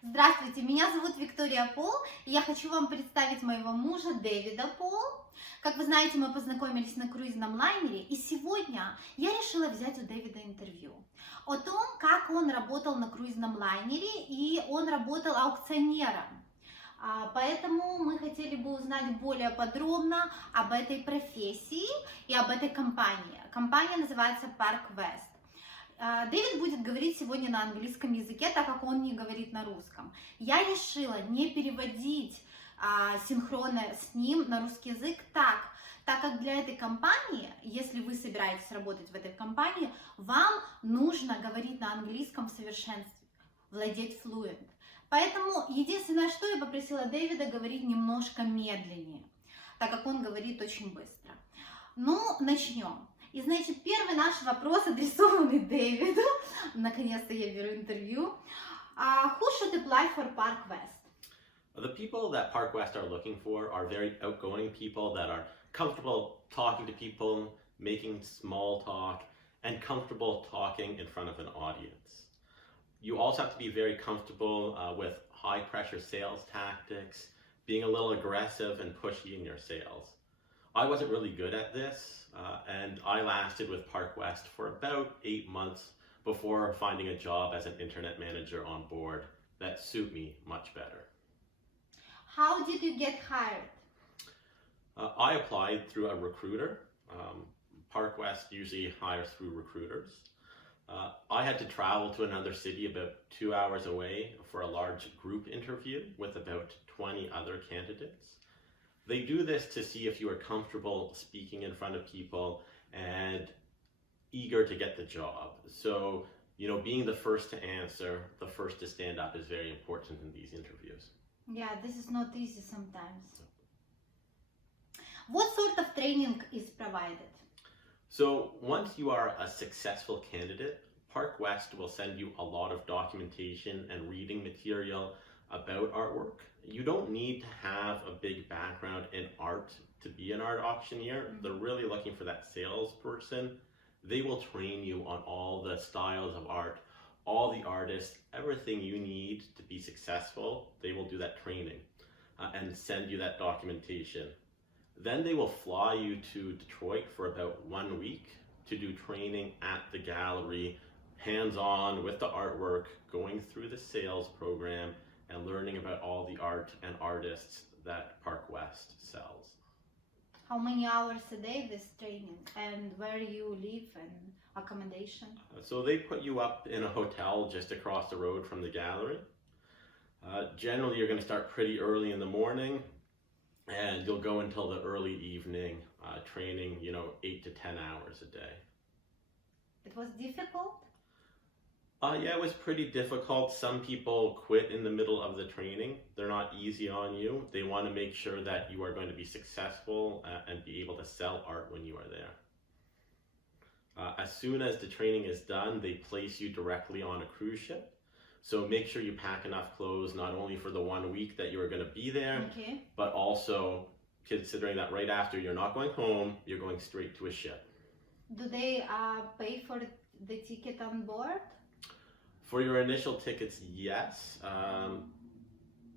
Здравствуйте, меня зовут Виктория Пол, и я хочу вам представить моего мужа Дэвида Пол. Как вы знаете, мы познакомились на круизном лайнере, и сегодня я решила взять у Дэвида интервью о том, как он работал на круизном лайнере, и он работал аукционером. Поэтому мы хотели бы узнать более подробно об этой профессии и об этой компании. Компания называется Park West. Дэвид будет говорить сегодня на английском языке, так как он не говорит на русском. Я решила не переводить синхронно с ним на русский язык так как для этой компании, если вы собираетесь работать в этой компании, вам нужно говорить на английском в совершенстве, владеть fluent. Поэтому единственное, что я попросила Дэвида говорить немножко медленнее, так как он говорит очень быстро. Ну, начнем. И, значит, первый наш вопрос, адресованный Дэвиду. Наконец-то я беру интервью. Who should apply for Park West? The people that Park West are looking for are very outgoing people that are comfortable talking to people, making small talk, and comfortable talking in front of an audience. You also have to be very comfortable with high pressure sales tactics, being a little aggressive and pushy in your sales. I wasn't really good at this, and I lasted with Park West for about 8 months before finding a job as an internet manager on board that suit me much better. How did you get hired? I applied through a recruiter. Park West usually hires through recruiters. I had to travel to another city about 2 hours away for a large group interview with about 20 other candidates. They do this to see if you are comfortable speaking in front of people and eager to get the job. So, being the first to answer, the first to stand up is very important in these interviews. Yeah, this is not easy sometimes. What sort of training is provided? So once you are a successful candidate, Park West will send you a lot of documentation and reading material about artwork. You don't need to have a big background in art to be an art auctioneer. They're really looking for that salesperson. They will train you on all the styles of art, all the artists, everything you need to be successful. They will do that training and send you that documentation. Then they will fly you to Detroit for about 1 week to do training at the gallery, hands-on with the artwork, going through the sales program, and learning about all the art and artists that Park West sells. How many hours a day this training, and where you live and accommodation? So they put you up in a hotel just across the road from the gallery. Generally, you're going to start pretty early in the morning, and you'll go until the early evening, training, 8 to 10 hours a day. It was difficult? Yeah, it was pretty difficult. Some people quit in the middle of the training. They're not easy on you. They want to make sure that you are going to be successful and be able to sell art when you are there. As soon as the training is done, they place you directly on a cruise ship. So make sure you pack enough clothes, not only for the 1 week that you are going to be there, Okay. but also considering that right after you're not going home, you're going straight to a ship. Do they pay for the ticket on board? For your initial tickets, yes.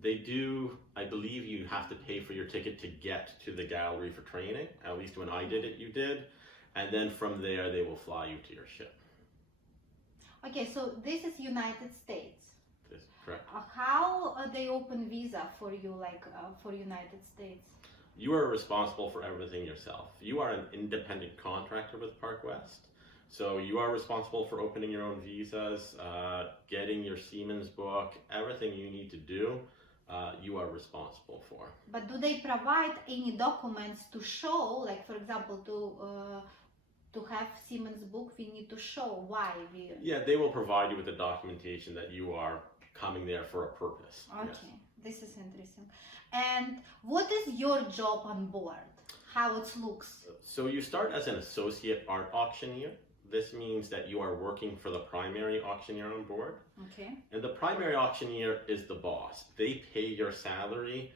They do, I believe you have to pay for your ticket to get to the gallery for training. At least when I did it, you did. And then from there, they will fly you to your ship. Okay, so this is United States. This is correct. How they open visa for you, for United States? You are responsible for everything yourself. You are an independent contractor with Park West. So you are responsible for opening your own visas, getting your Siemens book, everything you need to do, you are responsible for. But do they provide any documents to show, like for example, to have Siemens book, we need to show why we... Yeah, they will provide you with the documentation that you are coming there for a purpose. Okay, yes. This is interesting. And what is your job on board? How it looks? So you start as an associate art auctioneer. This means that you are working for the primary auctioneer on board. Okay. And the primary auctioneer is the boss. They pay your salary.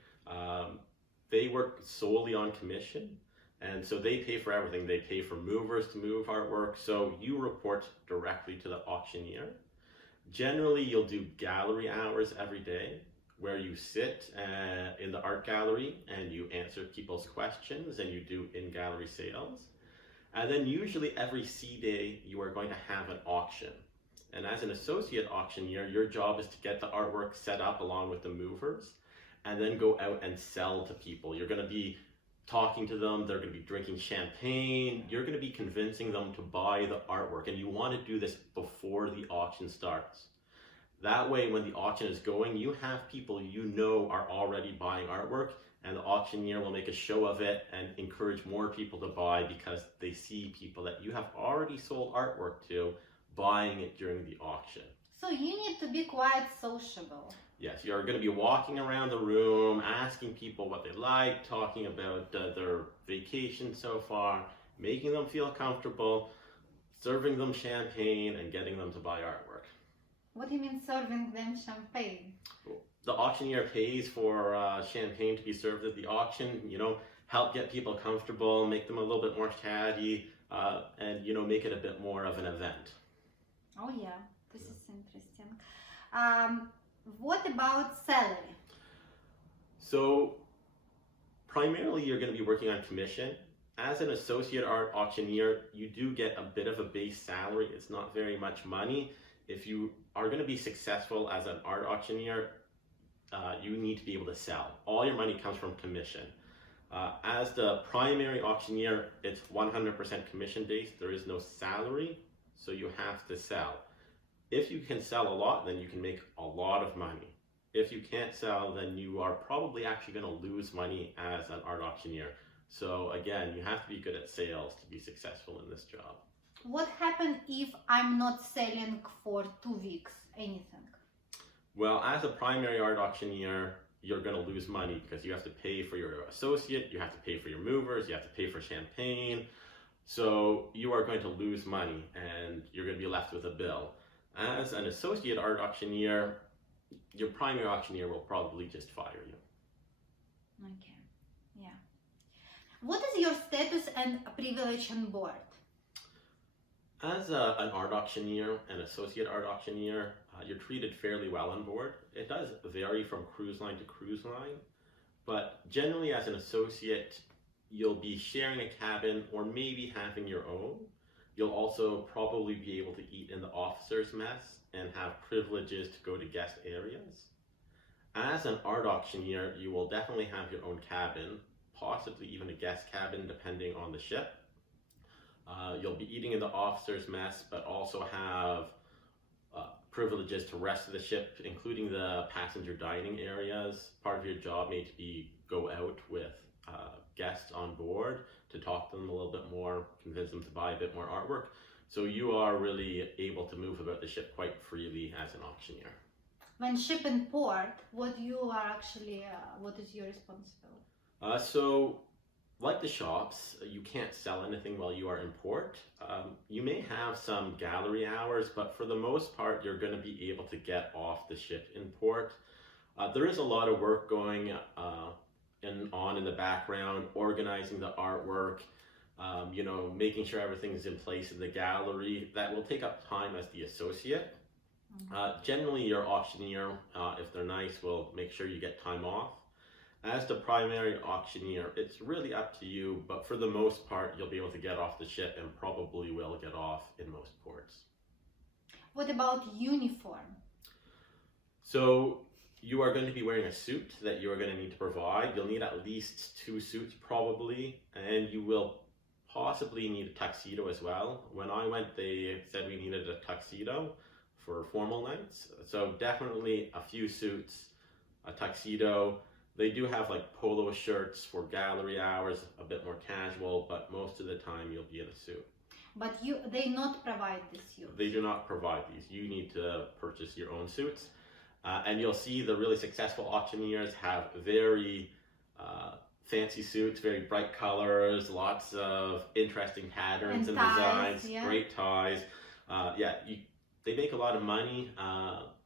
They work solely on commission. And so they pay for everything. They pay for movers to move artwork. So you report directly to the auctioneer. Generally, you'll do gallery hours every day where you sit in the art gallery and you answer people's questions and you do in-gallery sales. And then usually every C day, you are going to have an auction. And as an associate auctioneer, your job is to get the artwork set up along with the movers and then go out and sell to people. You're going to be talking to them, they're going to be drinking champagne, you're going to be convincing them to buy the artwork, and you want to do this before the auction starts. That way, when the auction is going, you have people you know are already buying artwork, and the auctioneer will make a show of it and encourage more people to buy because they see people that you have already sold artwork to buying it during the auction. So you need to be quite sociable. Yes, you're going to be walking around the room, asking people what they like, talking about their vacation so far, making them feel comfortable, serving them champagne, and getting them to buy artwork. What do you mean serving them champagne? The auctioneer pays for champagne to be served at the auction, help get people comfortable, make them a little bit more chatty, and, make it a bit more of an event. Oh yeah, this is interesting. What about salary? So primarily you're going to be working on commission. As an associate art auctioneer, you do get a bit of a base salary. It's not very much money. If you are going to be successful as an art auctioneer, you need to be able to sell. All your money comes from commission. As the primary auctioneer, it's 100% commission based. There is no salary, so you have to sell. If you can sell a lot, then you can make a lot of money. If you can't sell, then you are probably actually going to lose money as an art auctioneer. So again, you have to be good at sales to be successful in this job. What happens if I'm not selling for 2 weeks, anything? Well, as a primary art auctioneer, you're going to lose money because you have to pay for your associate, you have to pay for your movers, you have to pay for champagne. So you are going to lose money and you're going to be left with a bill. As an associate art auctioneer, your primary auctioneer will probably just fire you. Okay, yeah. What is your status and privilege on board? As an art auctioneer, an associate art auctioneer, you're treated fairly well on board. It does vary from cruise line to cruise line, but generally as an associate, you'll be sharing a cabin or maybe having your own. You'll also probably be able to eat in the officer's mess and have privileges to go to guest areas. As an art auctioneer, you will definitely have your own cabin, possibly even a guest cabin depending on the ship. You'll be eating in the officer's mess, but also have privileges to rest of the ship, including the passenger dining areas. Part of your job may be go out with guests on board to talk to them a little bit more, convince them to buy a bit more artwork. So you are really able to move about the ship quite freely as an auctioneer. When ship in port, what is your responsibility? So like the shops, you can't sell anything while you are in port. You may have some gallery hours, but for the most part, you're going to be able to get off the ship in port. There is a lot of work going on in the background, organizing the artwork, making sure everything's in place in the gallery. That will take up time as the associate. Generally, your auctioneer, if they're nice, will make sure you get time off. As the primary auctioneer, it's really up to you, but for the most part, you'll be able to get off the ship and probably will get off in most ports. What about uniform? So you are going to be wearing a suit that you are going to need to provide. You'll need at least 2 suits probably, and you will possibly need a tuxedo as well. When I went, they said we needed a tuxedo for formal nights. So definitely a few suits, a tuxedo. They do have like polo shirts for gallery hours, a bit more casual, but most of the time you'll be in a suit. But they not provide this suit. They do not provide these. You need to purchase your own suits. And you'll see the really successful auctioneers have very fancy suits, very bright colors, lots of interesting patterns and designs, yeah. Great ties. They make a lot of money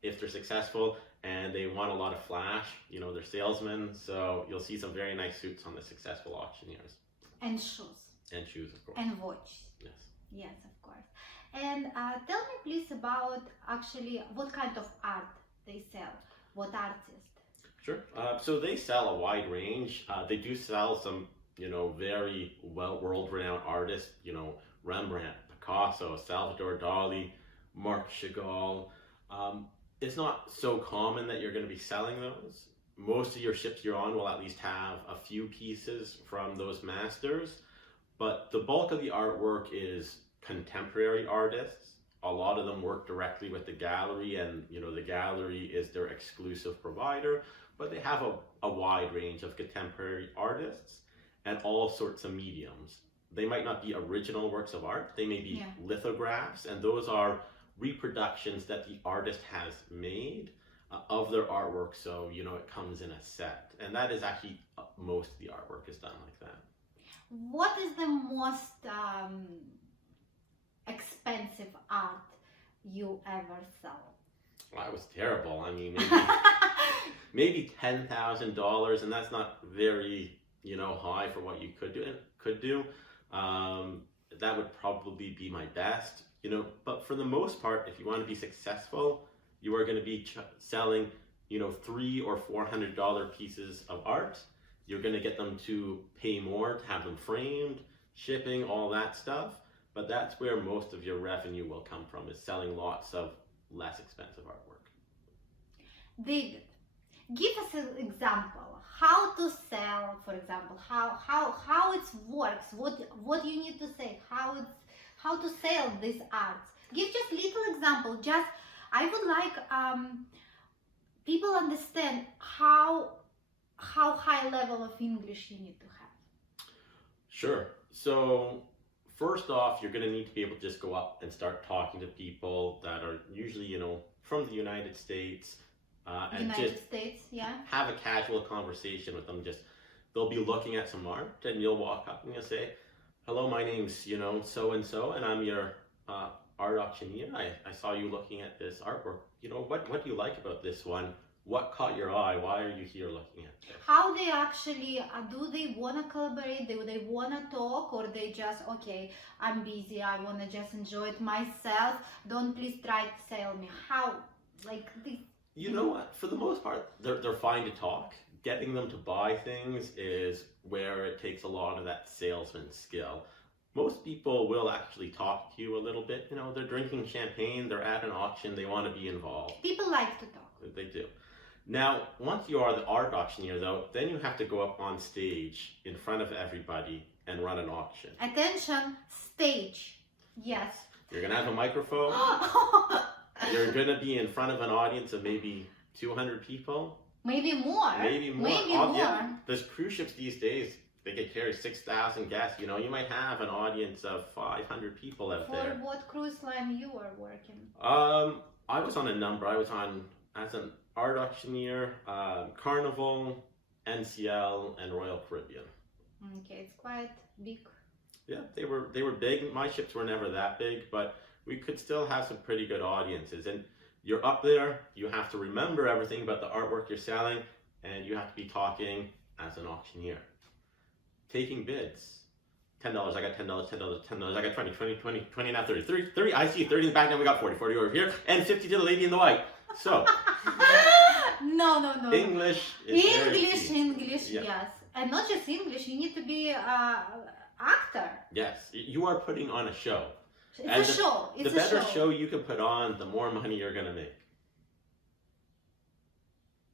if they're successful, and they want a lot of flash. They're salesmen, so you'll see some very nice suits on the successful auctioneers. And shoes. And shoes, of course. And watch. Yes. Yes, of course. And tell me please about actually what kind of art they sell, what artist. Sure. So they sell a wide range. They do sell some, very world-renowned artists, Rembrandt, Picasso, Salvador Dali, Marc Chagall. It's not so common that you're going to be selling those. Most of your ships you're on will at least have a few pieces from those masters, but the bulk of the artwork is contemporary artists. A lot of them work directly with the gallery, and the gallery is their exclusive provider, but they have a wide range of contemporary artists and all sorts of mediums. They might not be original works of art, they may be lithographs, and those are reproductions that the artist has made of their artwork, so it comes in a set, and that is actually most of the artwork is done like that. What is the most expensive art you ever sell? Well, that was terrible. I mean, maybe $10,000, and that's not very high for what you could do. That would probably be my best. But for the most part, if you want to be successful, you are going to be selling, $300 or $400 pieces of art. You're going to get them to pay more to have them framed, shipping, all that stuff. But that's where most of your revenue will come from, is selling lots of less expensive artwork. David, give us an example. How to sell, for example, how it works, what you need to say, how to sell these arts. Give just little example. Just I would like people understand how high level of English you need to have. Sure. So first off, you're going to need to be able to just go up and start talking to people that are usually, from the United States. And just have a casual conversation with them. They'll be looking at some art, and you'll walk up and you'll say, "Hello, my name's so and so, and I'm your art auctioneer. I saw you looking at this artwork. What do you like about this one? What caught your eye? Why are you here looking at this?" How they actually do they want to collaborate? Do they want to talk, or they just I'm busy, I want to just enjoy it myself, don't please try to sell me? How this? You know what? For the most part, they're fine to talk. Getting them to buy things is where it takes a lot of that salesman skill. Most people will actually talk to you a little bit. They're drinking champagne, they're at an auction, they want to be involved. People like to talk. They do. Now, once you are the art auctioneer, though, then you have to go up on stage in front of everybody and run an auction. Attention, stage. Yes. You're going to have a microphone. You're going to be in front of an audience of maybe 200 people. Maybe more. Maybe more. Yeah. There's cruise ships these days, they can carry 6,000 guests. You might have an audience of 500 people out there. For what cruise line you are working? I was on a number. I was on as an art auctioneer, Carnival, NCL, and Royal Caribbean. Okay, it's quite big. Yeah, they were big. My ships were never that big, but we could still have some pretty good audiences. And you're up there, you have to remember everything about the artwork you're selling, and you have to be talking as an auctioneer. Taking bids. $10, I got $10, $10, $10, I got 20, 20, 20, 20, now 30, 30, 30, I see 30 in the back, now we got 40, 40 over here, and 50 to the lady in the white. So. No. English is English, yeah. Yes. And not just English, you need to be an actor. Yes, you are putting on a show. It's a show. The better show you can put on, the more money you're going to make.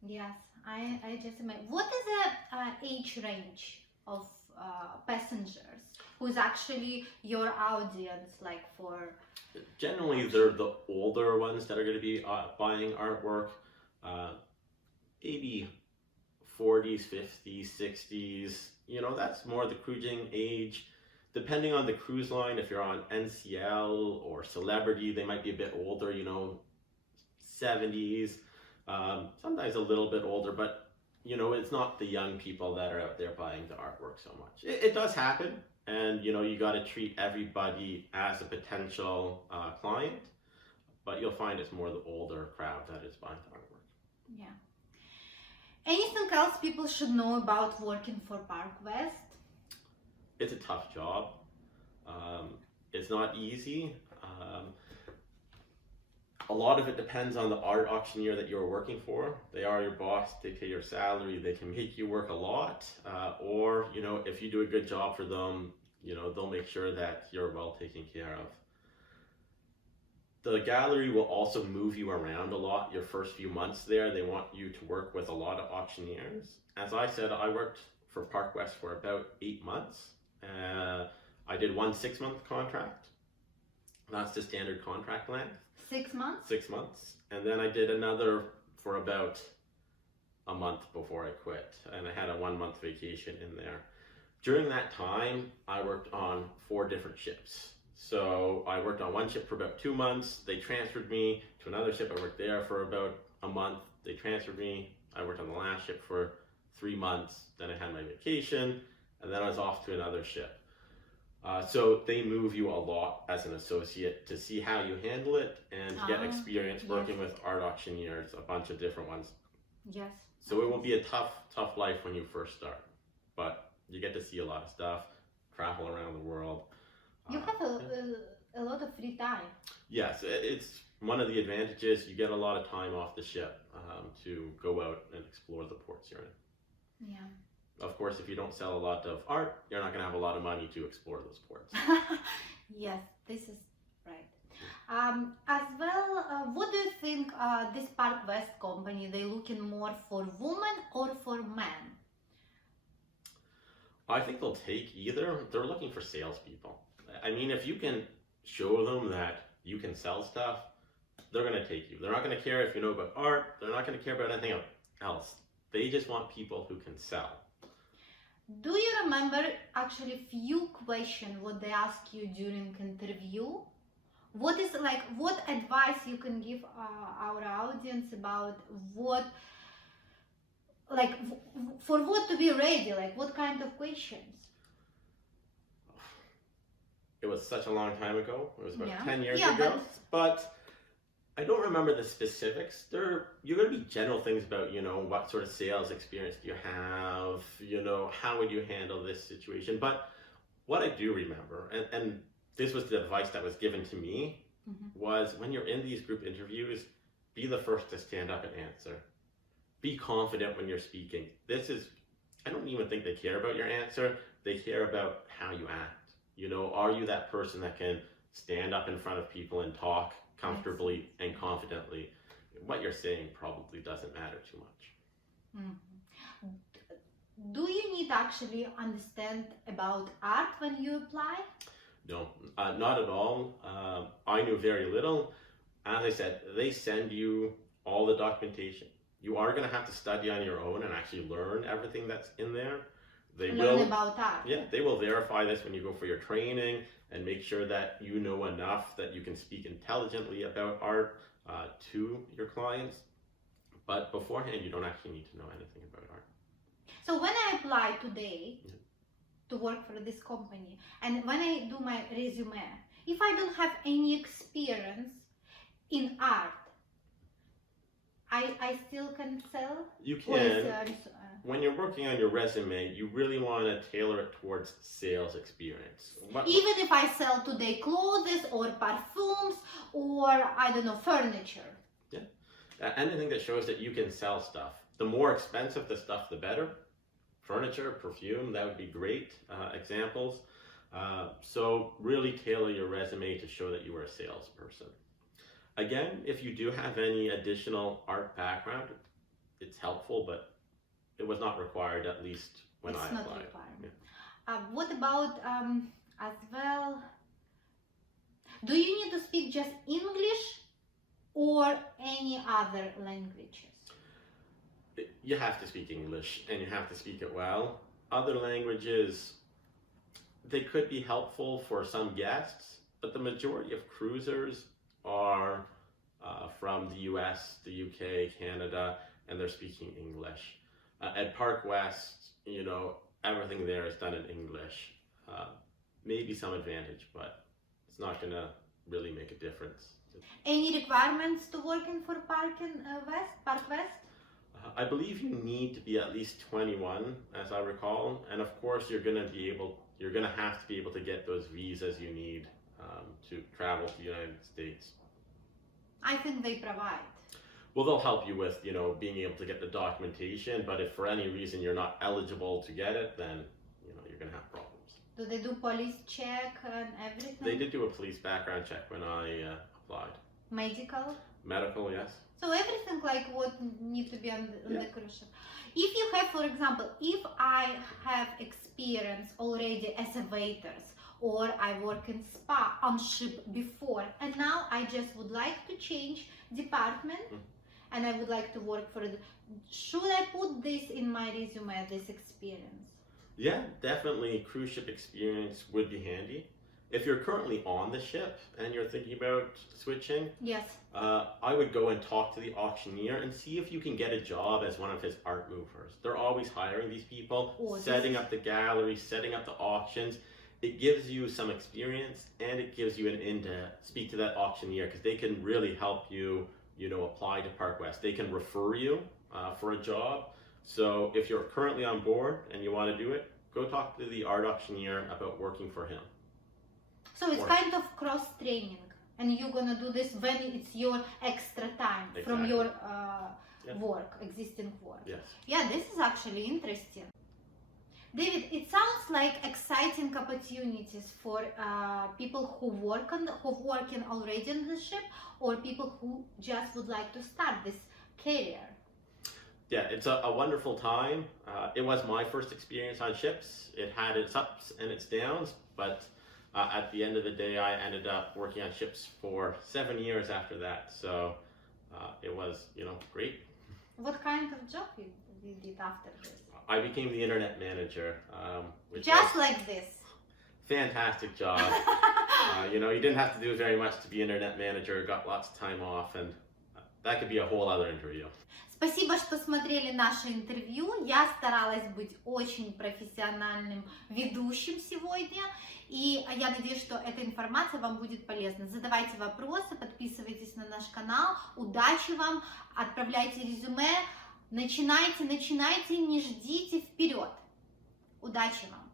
Yes, I just imagine. What is the age range of passengers who's actually your audience, like for? Generally, they're the older ones that are going to be buying artwork. Maybe 40s, 50s, 60s. That's more the cruising age. Depending on the cruise line, if you're on NCL or Celebrity, they might be a bit older, 70s, sometimes a little bit older, but it's not the young people that are out there buying the artwork so much. It does happen, and you got to treat everybody as a potential client, but you'll find it's more the older crowd that is buying the artwork. Yeah. Anything else people should know about working for Park West? It's a tough job. It's not easy. A lot of it depends on the art auctioneer that you're working for. They are your boss, they pay your salary, they can make you work a lot, or, you know, if you do a good job for them, you know, they'll make sure that you're well taken care of. The gallery will also move you around a lot your first few months there. They want you to work with a lot of auctioneers. As I said, I worked for Park West for about 8 months. I did one 6-month contract. That's the standard contract length. 6 months? 6 months. And then I did another for about a month before I quit. And I had a 1-month vacation in there. During that time, I worked on 4 different ships. So I worked on one ship for about 2 months. They transferred me to another ship. I worked there for about a month. They transferred me. I worked on the last ship for 3 months. Then I had my vacation, and then I was off to another ship. So they move you a lot as an associate to see how you handle it and to get experience working with art auctioneers, a bunch of different ones. Yes. So it will be a tough life when you first start, but you get to see a lot of stuff, travel around the world. You have a lot of free time. Yes, it's one of the advantages. You get a lot of time off the ship to go out and explore the ports you're in. Yeah. Of course, if you don't sell a lot of art, you're not going to have a lot of money to explore those ports. Yes, this is right. As well, what do you think this Park West company, they looking more for women or for men? I think they'll take either. They're looking for salespeople. I mean, if you can show them that you can sell stuff, they're going to take you. They're not going to care if you know about art. They're not going to care about anything else. They just want people who can sell. Do you remember actually few questions what they ask you during interview? What is like, what advice you can give our audience about what, like, for what to be ready, like what kind of questions? It was such a long time ago. It was about 10 years Yeah, ago. But I don't remember the specifics. You're going to be general things about, you know, what sort of sales experience do you have, you know, how would you handle this situation. But what I do remember, and this was the advice that was given to me, was when you're in these group interviews, be the first to stand up and answer. Be confident when you're speaking. I don't even think they care about your answer. They care about how you act. You know, are you that person that can stand up in front of people and talk comfortably and confidently? What you're saying probably doesn't matter too much. Do you need to actually understand about art when you apply? No, not at all. I knew very little. As I said, they send you all the documentation. You are going to have to study on your own and actually learn everything that's in there. Learn about art. Yeah, they will verify this when you go for your training and make sure that you know enough that you can speak intelligently about art to your clients. But beforehand, you don't actually need to know anything about art. So when I apply today to work for this company, and when I do my resume, if I don't have any experience in art, I still can sell? You can. When you're working on your resume, you really want to tailor it towards sales experience. Even if I sell today clothes or perfumes or, I don't know, furniture. Yeah, anything that shows that you can sell stuff. The more expensive the stuff, the better. Furniture, perfume, that would be great examples. So really tailor your resume to show that you are a salesperson. Again, if you do have any additional art background, it's helpful, but it was not required, at least when I applied. It's not required. Yeah. What about, as well, do you need to speak just English or any other languages? You have to speak English, and you have to speak it well. Other languages, they could be helpful for some guests, but the majority of cruisers are from the US, the UK, Canada, and they're speaking English. At Park West, you know, everything there is done in English. Maybe some advantage, but it's not going to really make a difference. Any requirements to working for Park West? I believe you need to be at least 21, as I recall, and of course you're going to have to be able to get those visas you need to travel to the United States. I think they provide. Well, they'll help you with, being able to get the documentation, but if for any reason you're not eligible to get it, then, you're going to have problems. Do they do police check and everything? They did do a police background check when I applied. Medical? Medical, yes. So everything like what need to be on the cruise ship. If you have, for example, if I have experience already as a waiters, or I work in spa on ship before, and now I just would like to change department, and I would like to work for it. Should I put this in my resume, this experience? Yeah, definitely cruise ship experience would be handy. If you're currently on the ship and you're thinking about switching, Yes. I would go and talk to the auctioneer and see if you can get a job as one of his art movers. They're always hiring these people, setting up the gallery, setting up the auctions. It gives you some experience and it gives you an in to speak to that auctioneer because they can really help you, apply to Park West. They can refer you for a job. So if you're currently on board and you want to do it, go talk to the art auctioneer about working for him. So it's kind of cross training, and you're gonna do this when it's your extra time from your work, existing work. Yes. Yeah, this is actually interesting. David, it sounds like exciting opportunities for people who working already on the ship, or people who just would like to start this career. Yeah, it's a wonderful time. It was my first experience on ships. It had its ups and its downs, but at the end of the day, I ended up working on ships for 7 years after that. So it was, great. What kind of job you did after this? I became the internet manager. Which Just like this. Fantastic job. You didn't have to do very much to be internet manager. Got lots of time off, and that could be a whole other interview. Спасибо, что смотрели наше интервью. Я старалась быть очень профессиональным ведущим сегодня. И я надеюсь, что эта информация вам будет полезна. Задавайте вопросы, подписывайтесь на наш канал. Удачи вам, отправляйте резюме. Начинайте, не ждите, вперед. Удачи вам!